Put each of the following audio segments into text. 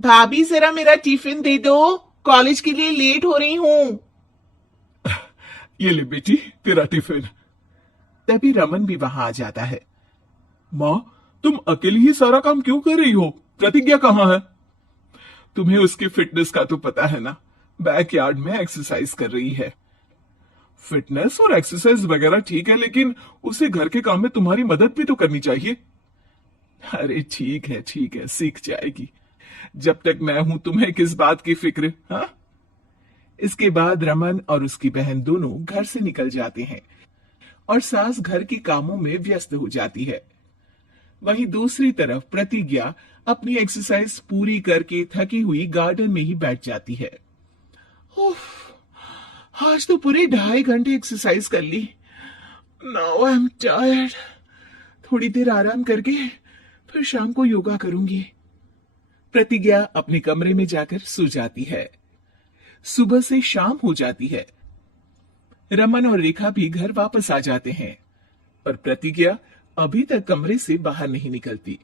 भाभी जरा मेरा टिफिन दे दो, कॉलेज के लिए लेट हो रही हूँ। ये ले बेटी तेरा टिफिन। तभी रमन भी वहां आ जाता है। माँ, तुम अकेली ही सारा काम क्यों कर रही हो? प्रतिज्ञा कहाँ है? तुम्हें उसकी फिटनेस का तो पता है ना, बैकयार्ड में एक्सरसाइज कर रही है। फिटनेस और एक्सरसाइज वगैरह ठीक है, लेकिन उसे घर के काम में तुम्हारी मदद भी तो करनी चाहिए। अरे ठीक है, सीख जाएगी। जब तक मैं हूं तुम्हें किस बात की फिक्र, हाँ? इसके बाद रमन और उसकी बहन दोनों घर से निकल जाते हैं और सास घर के कामों में व्यस्त हो जाती है। वहीं दूसरी तरफ प्रतिज्ञा अपनी एक्सरसाइज पूरी करके थकी हुई गार्डन में ही बैठ जाती है। उफ, आज तो पूरे 2.5 घंटे एक्सरसाइज कर ली। Now I am tired. थोड़ी देर आराम करके फिर शाम को योगा करूंगी। प्रतिज्ञा अपने कमरे में जाकर सो जाती है। सुबह से शाम हो जाती है। रमन और रेखा भी घर वापस आ जाते हैं, पर प्रतिज्ञा अभी तक कमरे से बाहर नहीं निकलती।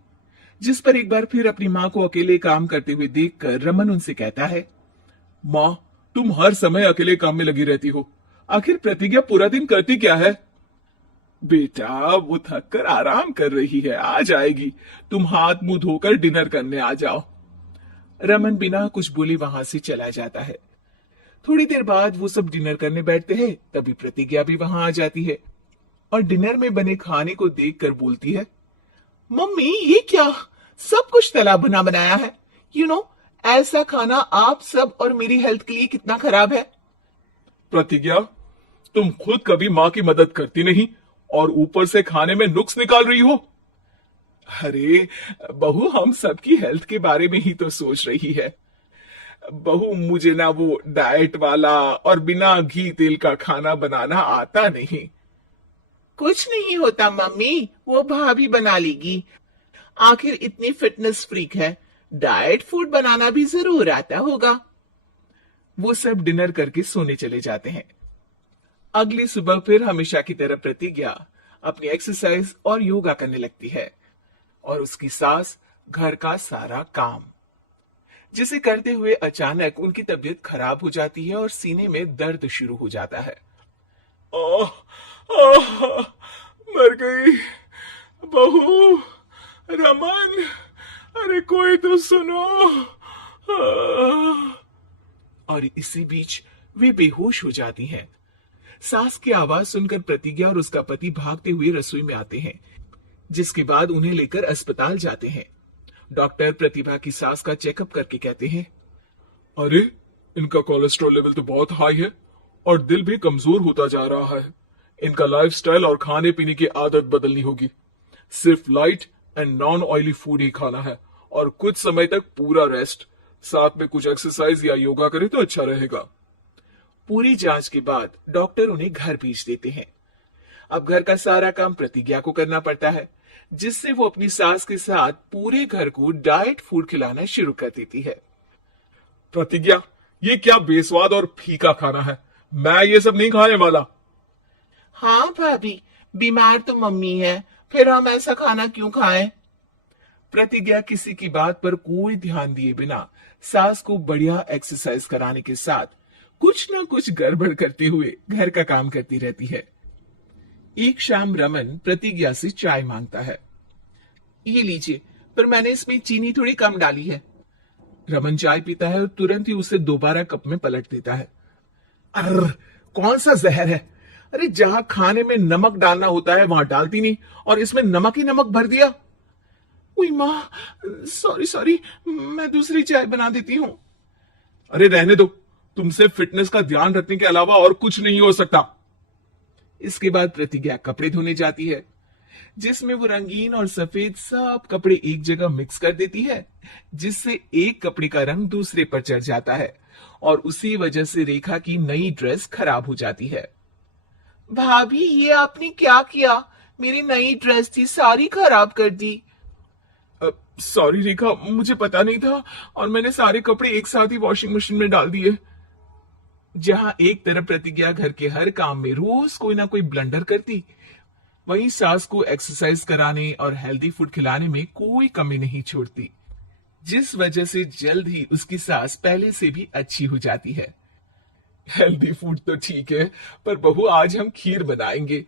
जिस पर एक बार फिर अपनी माँ को अकेले काम करते हुए देखकर रमन उनसे कहता है, माँ, तुम हर समय अकेले काम में लगी रहती हो। आखिर प्रतिज्ञा पूरा दिन करती क्या है? बेटा वो थक कर आराम कर रही है, आ जाएगी। तुम हाथ मुंह धोकर डिनर करने आ जाओ। रमन बिना कुछ बोले वहां से चला जाता है। थोड़ी देर बाद वो सब डिनर करने बैठते हैं, तभी प्रतिज्ञा भी वहां आ जाती है और डिनर में बने खाने को देखकर बोलती है, मम्मी ये क्या, सब कुछ तला भुना बनाया है। यू नो, ऐसा खाना आप सब और मेरी हेल्थ के लिए कितना खराब है। प्रतिज्ञा, तुम खुद कभी माँ की मदद करती नहीं और ऊपर से खाने में नुक्स निकाल रही हो। अरे बहू, हम सबकी हेल्थ के बारे में ही तो सोच रही है। बहू, मुझे ना वो डाइट वाला और बिना घी तेल का खाना बनाना आता नहीं। कुछ नहीं होता मम्मी, वो भाभी बना लेगी। आखिर इतनी फिटनेस फ्रीक है, डाइट फूड बनाना भी जरूर आता होगा। वो सब डिनर करके सोने चले जाते हैं। अगली सुबह फिर हमेशा की तरह प्रतिज्ञा अपनी एक्सरसाइज और योगा करने लगती है और उसकी सास घर का सारा काम, जिसे करते हुए अचानक उनकी तबीयत खराब हो जाती है और सीने में दर्द शुरू हो जाता है। आह, आह, मर गई बहू। रमन, अरे कोई तो सुनो। और इसी बीच वे बेहोश हो जाती हैं। सास की आवाज सुनकर प्रतिज्ञा और उसका पति भागते हुए रसोई में आते हैं, जिसके बाद उन्हें लेकर अस्पताल जाते हैं। डॉक्टर प्रतिभा की सास का चेकअप करके कहते हैं, अरे इनका कोलेस्ट्रॉल लेवल तो बहुत हाई है और दिल भी कमजोर होता जा रहा है। इनका लाइफस्टाइल और खाने पीने की आदत बदलनी होगी। सिर्फ light and non oily food ही खाना है और कुछ समय तक पूरा रेस्ट, साथ में कुछ एक्सरसाइज या योगा करे तो अच्छा रहेगा। पूरी जांच के बाद डॉक्टर उन्हें घर भेज देते हैं। अब घर का सारा काम प्रतिज्ञा को करना पड़ता है, जिससे वो अपनी सास के साथ पूरे घर को डाइट फूड खिलाना शुरू कर देती है। प्रतिज्ञा, ये क्या बेस्वाद और फीका खाना है, मैं ये सब नहीं खाने वाला। हाँ भाभी, बीमार तो मम्मी है, फिर हम ऐसा खाना क्यों खाएं? प्रतिज्ञा किसी की बात पर कोई ध्यान दिए बिना सास को बढ़िया एक्सरसाइज कराने के साथ कुछ ना कुछ गड़बड़ करते हुए घर का काम करती रहती है। एक शाम रमन प्रतिज्ञा से चाय मांगता है। ये लीजिए, पर मैंने इसमें चीनी थोड़ी कम डाली है। रमन चाय पीता है और तुरंत ही उसे दोबारा कप में पलट देता है। अर्र, कौन सा जहर है? अरे जहां खाने में नमक डालना होता है वहां डालती नहीं और इसमें नमक ही नमक भर दिया। उई माँ, सॉरी सॉरी, मैं दूसरी चाय बना देती हूँ। अरे रहने दो, तुमसे फिटनेस का ध्यान रखने के अलावा और कुछ नहीं हो सकता। इसके बाद प्रतिज्ञा कपड़े धोने जाती है, जिसमें वो रंगीन और सफेद सब कपड़े एक जगह मिक्स कर देती है, जिससे एक कपड़े का रंग दूसरे पर चढ़ जाता है और उसी वजह से रेखा की नई ड्रेस खराब हो जाती है। भाभी, ये आपने क्या किया? मेरी नई ड्रेस थी, सारी खराब कर दी। सॉरी रेखा, मुझे पता नहीं था और मैंने सारे कपड़े एक साथ ही वॉशिंग मशीन में डाल दिए। जहां एक तरफ प्रतिज्ञा घर के हर काम में रोज कोई ना कोई ब्लंडर करती, वहीं सास को एक्सरसाइज कराने और हेल्दी फूड खिलाने में कोई कमी नहीं छोड़ती, जिस वजह से जल्द ही उसकी सास पहले से भी अच्छी हो जाती है। हेल्दी फूड तो ठीक है, पर बहू आज हम खीर बनाएंगे।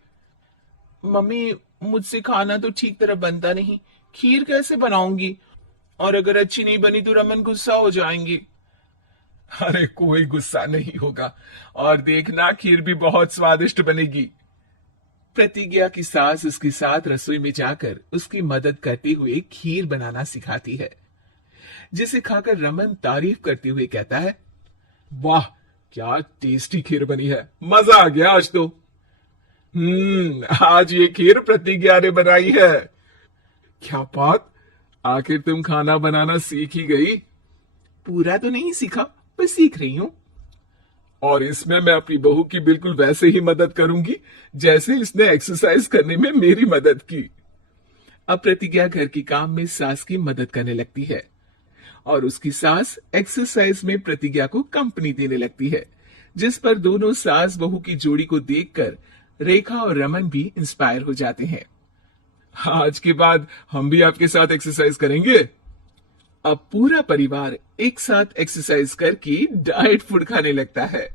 मम्मी, मुझसे खाना तो ठीक तरह बनता नहीं, खीर कैसे बनाऊंगी? और अगर अच्छी नहीं बनी तो रमन गुस्सा हो जाएंगे। अरे कोई गुस्सा नहीं होगा, और देखना खीर भी बहुत स्वादिष्ट बनेगी। प्रतिज्ञा की सास उसके साथ रसोई में जाकर उसकी मदद करते हुए खीर बनाना सिखाती है, जिसे खाकर रमन तारीफ करते हुए कहता है, वाह क्या टेस्टी खीर बनी है, मजा आ गया आज तो। आज ये खीर प्रतिज्ञा ने बनाई है। क्या बात, आखिर तुम खाना बनाना सीख ही गई? पूरा तो नहीं सीखा, पर सीख रही हूं। और इसमें मैं अपनी बहू की बिल्कुल वैसे ही मदद करूंगी जैसे इसने एक्सरसाइज करने में मेरी मदद की। अब प्रतिज्ञा घर के काम में सास की मदद करने लगती है, और उसकी सास एक्सरसाइज में प्रतिज्ञा को कंपनी देने लगती है, जिस पर दोनों सास बहू की जोड़ी को देखकर रेखा और रमन भी इंस्पायर हो जाते हैं। आज के बाद हम भी आपके साथ एक्सरसाइज करेंगे। अब पूरा परिवार एक साथ एक्सरसाइज करके डाइट फूड खाने लगता है।